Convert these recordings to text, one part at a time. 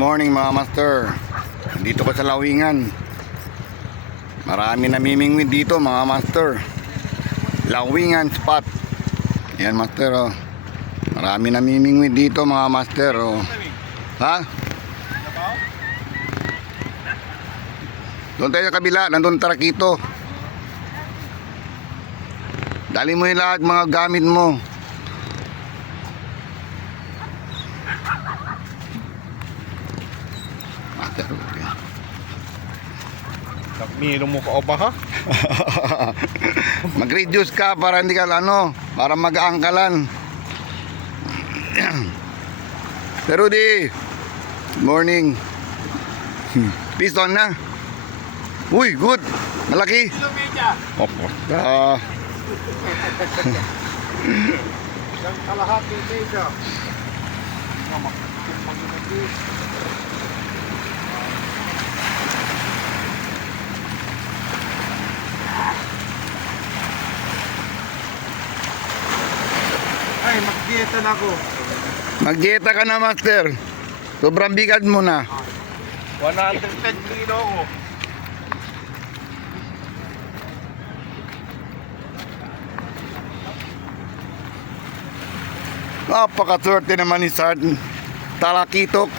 Morning mga master. Dito ko sa Lawingan. Marami namimingwit dito mga master. Lawingan spot. Yan master oh. Marami namimingwit dito mga master oh. Ha? Doon tayo sa kabila, nandun tarakito. Dali mo yung lahat mga gamit mo. Milo mo ka o ba ha? Mag-reduce ka para hindi ka para mag-aangkalan. Pero di morning. Piston na. Uy, good. Malaki. Opo. Yang kalahati meja. Ay, mag-dieta na ako. Mag-dieta ka na, master. Sobrang bigat mo na. 110 kilo ako. Napakaswerte naman ni Sart. Talakitok.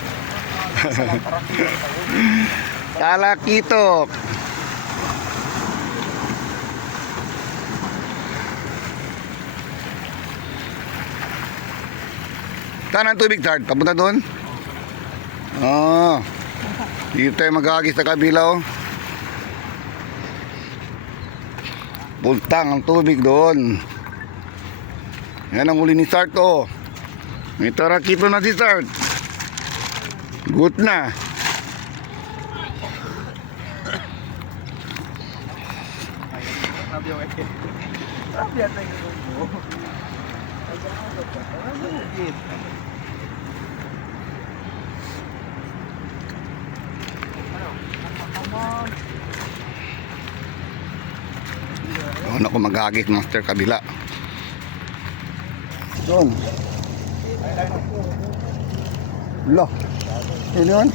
Talakitok. Saan ang tubig, Sart? Papunta doon? Dito tayo mag-agis sa kabila, oh. Bultang ang tubig doon. Yan ang huli ni Sart, oh. May tarakito na si Sart. Good na. Doon ako mag-agis, master, kabila. Doon. Loh. Ini kan?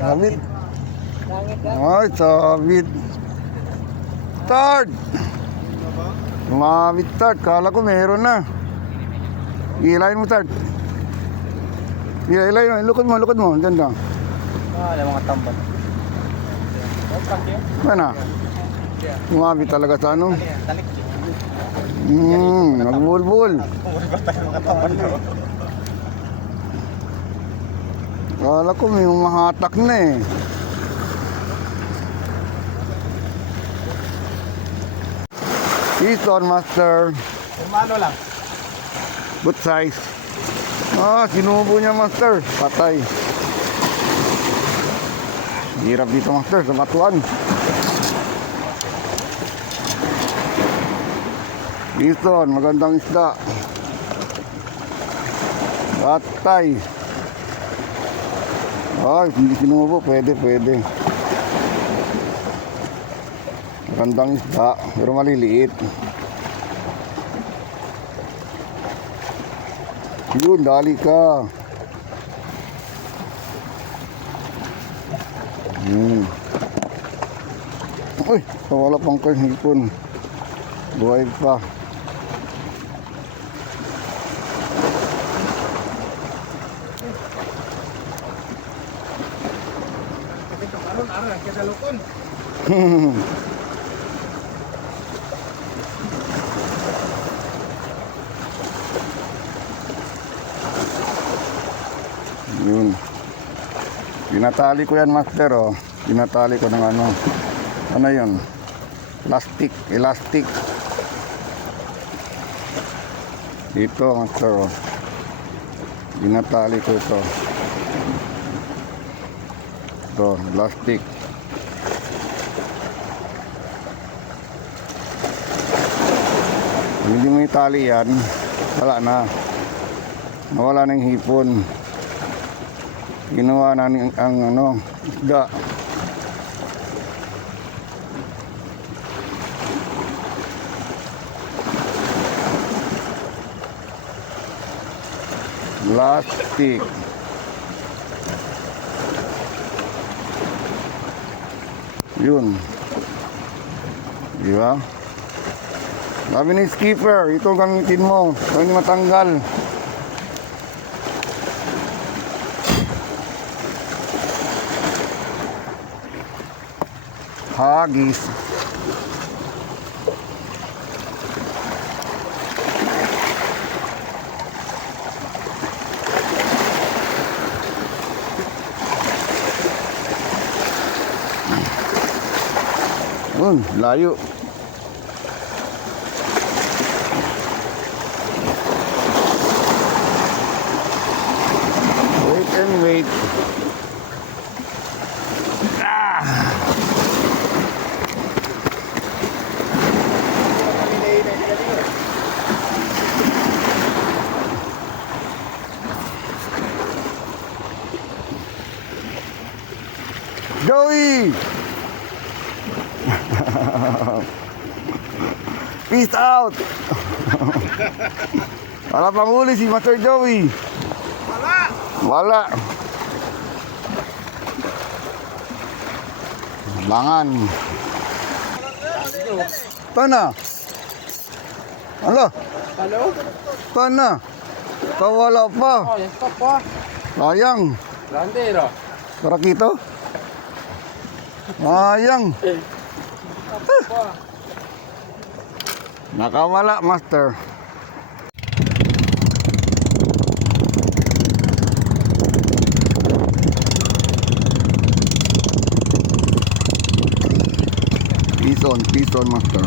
Sabit. Ay, sabit. Start. Sumabit, start. Kala ko meron na. Ilayin mo, start. Ilayin mo. Lukod mo. Diyan lang. Ada mga tambal. Mana? Sumabit talaga sa ano. Nagbulbul. Kala ko may mahatak na eh. Piston, master. Umano lang. Good size. Sinubo niya, master. Patay. Hirap dito, master, sa batuan. Piston, magandang isda. Patay. Ay, hindi sinubo. Pwede. Magandang isda, pero maliliit. Yun, dali ka. Uy, wala pang hipon. Buhay pa. Yun. Pinatali ko yan, master, oh. Pinatali ko ng ano yun? Elastic. Dito, master, oh. Pinatali ko ito. Ito, elastic. Hindi mo itali yan, wala na. Nawala na yung hipon. Ginawa na ang isda. Plastic. Yun. Di ba? Sabi ni skipper, ito gamitin mo. Hindi matanggal. Hagis. Layo. Wait and wait. Joey! Peace out! Wala pang huli si Master Joey. Wala. Langan. Pana? Ala? Hello? Pana? Kawala pa. Oh, yan pa po. Sayang. Grande, no? Tarakito? Sayang. Nakawala, Master. Pison, Master.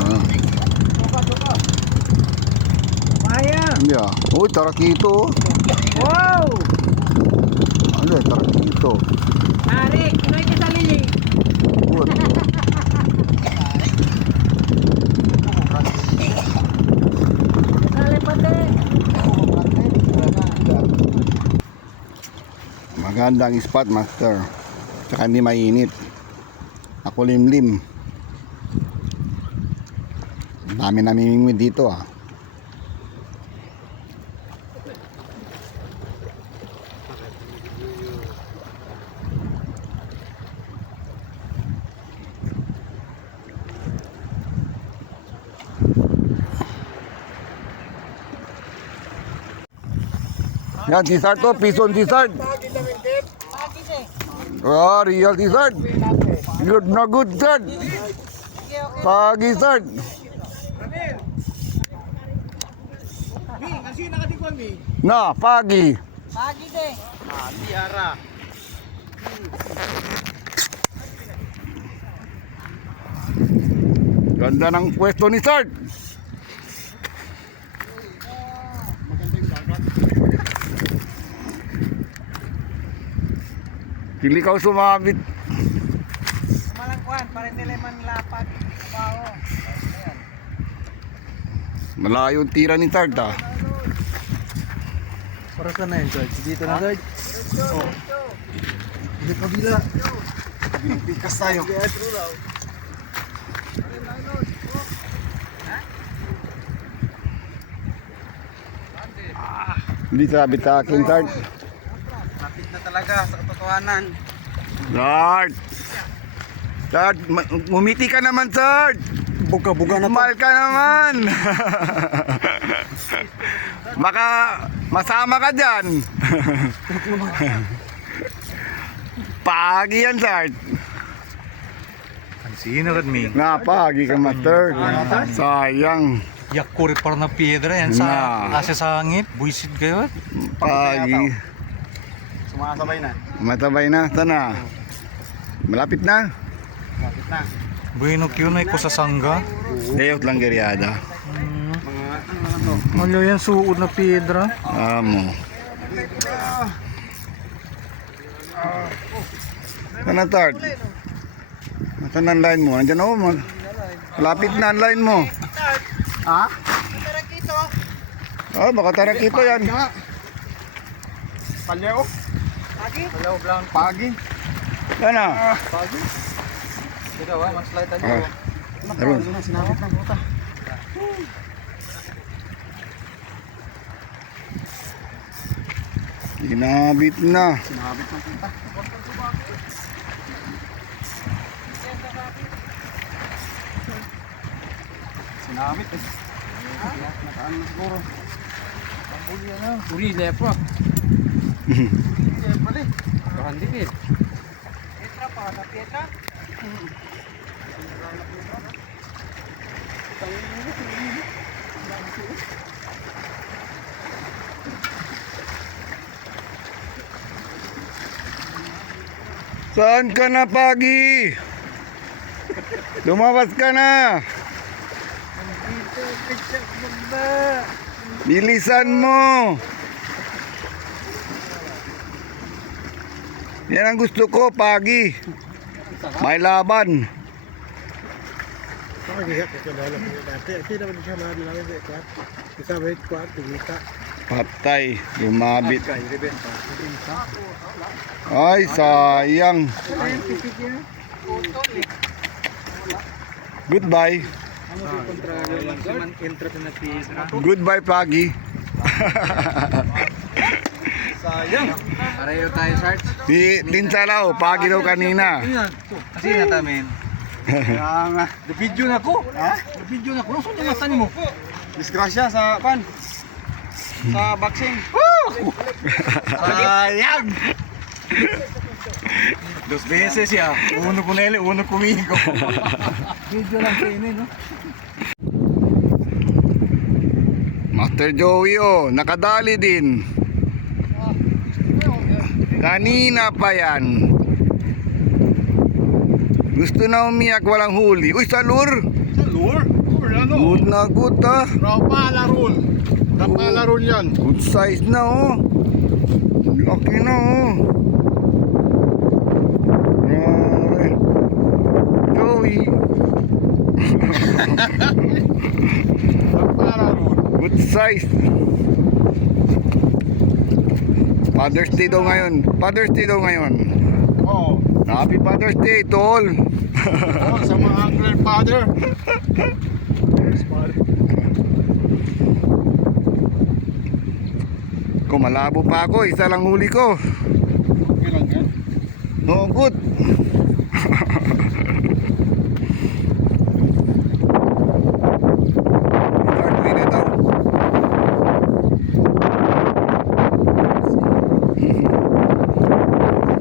Maya! Yeah. Uy, tarakito. Wow! Ano, tarakito. Ari, kinoy ka sa lili. Good. Dali pati. Magandang spot, Master. Tsaka hindi mainit. Ako limlim. Dami namimingwid dito ah. Yan, T-Sart to, Pison T-Sart. Oh, real T-Sart. Good na good, Sart. Pagi, Sart. Kasi nakatikon, Mi. Na, pagi. Pagi de. Tiara. Ganda ng pwesto ni Sart. Hindi ka sumabit. Malangkuan, para nila man lapad. Kabaho. Malayo yung tira ni Sart ah. Para saan na yun, George? Dito na, George? Oo. Dito kabila. Pikas tayo. Hindi sabit sa akin, Sart. Lapit na talaga sa katotohanan. Sart! Sart, umiti ka naman, Sart! Buga-buga na to. Mahal ka naman! Baka masama ka dyan. Pagi yan, Sart. Sino kan mi? Napagi ka, Master. Sayang. Yakuri para na piedra yan sa Na. asa sa hangit. Buisit kayo. Pagi. Sumasabay na. Matabay na. Sana. Malapit na. Lapit na. Bueno kyunay ko sa sangga. Layout lang geriada. Ano yan suod na piedra? Amo. Sana, Sart? Nasaan ang line mo? Nandiyan ako. Malapit na ang line mo. Ha? Oh, baka tarakito yan. Palyaw? Pagi? Palyaw blanc. Pagi. Sana. Pagi? Dito ba? Mas light Ah. tayo. Aron. Sinabit ng puta. Ginabit na. Sinabit ng puta. Sinamit. Nakaan na siguro. Pambuli na. Uri, lepo. Hindi pala eh. Bahan dikit. Pietra pa, na pietra. Saan ka na, Pagi? Lumabas ka na. Bilisan mo. Yan ang gusto ko, Pagi. May laban. Patay, lumabit. Ay, sayang. Goodbye. Goodbye, Pagi. Sayang. Pareho tayo, Sarge. Di Tinsalaw, Pagi daw kanina. Kasi natamin. Kaya nga. Video na ko. Ha? Video na ko. Saan yung matan mo? Disgrasya sa pan. Sa boxing. Sayang! Dos beses ya. Uno con él, uno conmigo. Video lang kayo no? Master Joey, oh, nakadali din. Kanina pa yan. Gusto na umiyak, walang huli. Uy, salur! Lure? Ano? Good na good, ah. Rapalarol. Rapalarol yan. Good size na, oh. Laki na, oh. Ay. Joey. Rapalarol. Good size. Father's Day daw ngayon. Father's Day daw ngayon. Oo. Happy Father's Day to all. Oh, sa mga uncle father. Kung malabo pa ako, isa lang huli ko. Okay lang yan. No, good. Start mo na daw.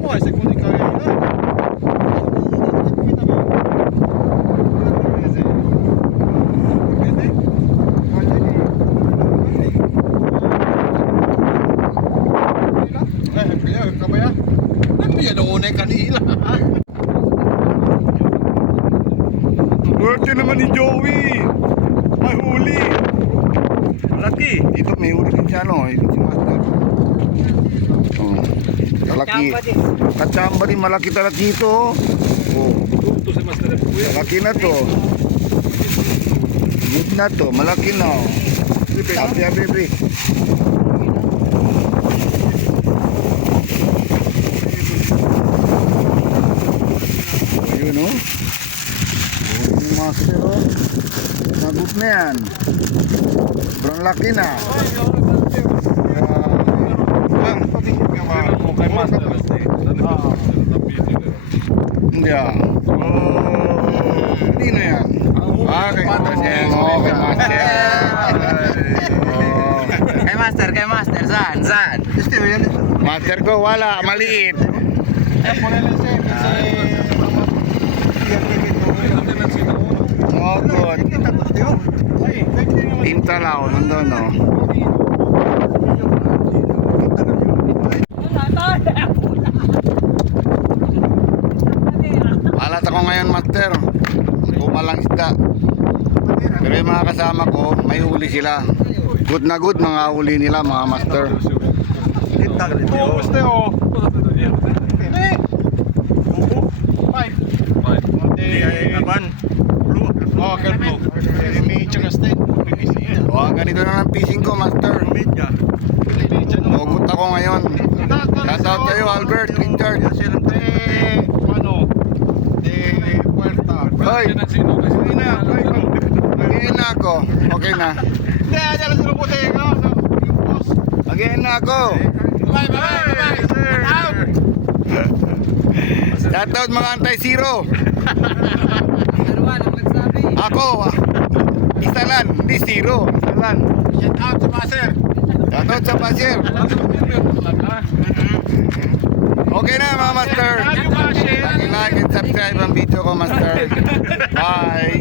Oh, ay segundo kaya na. Swerte naman ni Joey. May huli. Malaki. Dito may huli din siya, no? Ito si Master. Oh. Malaki. Kachamba din. Malaki talaga ito. Oh. Malaki na to. Good na to. Malaki na. Happy, happy. Ayun, oh. Yung Master, oh. Nagot na yan. Sobrang laki na. Hindi ah. Hindi na yan. Kay Master. Oo, kay Master. Oh. Kay Master, saan? Saan? Master ko, wala. Maliit. Oh, good. Tintalaw, nandun, no? Alat ako ngayon, Master. Kumalang isda. Pero yung mga kasama ko, may huli sila. Good na good mga huli nila, mga Master. O, ganito na lang fishing ko, Master. Hugot ako ngayon. Shoutout kayo, Albert, Richard. Hoy, mag-iin na ako. Okay na. Mag-iin na ako. Shoutout mga anti-zero. Ano ba nang nagsabi? Ako. Isa lang, hindi zero. Isa lang. Shout out sa master. Shoutout sa Pasir. Okay na mga master. Thank you, Pasir. Like and subscribe ang video ko, master. Bye.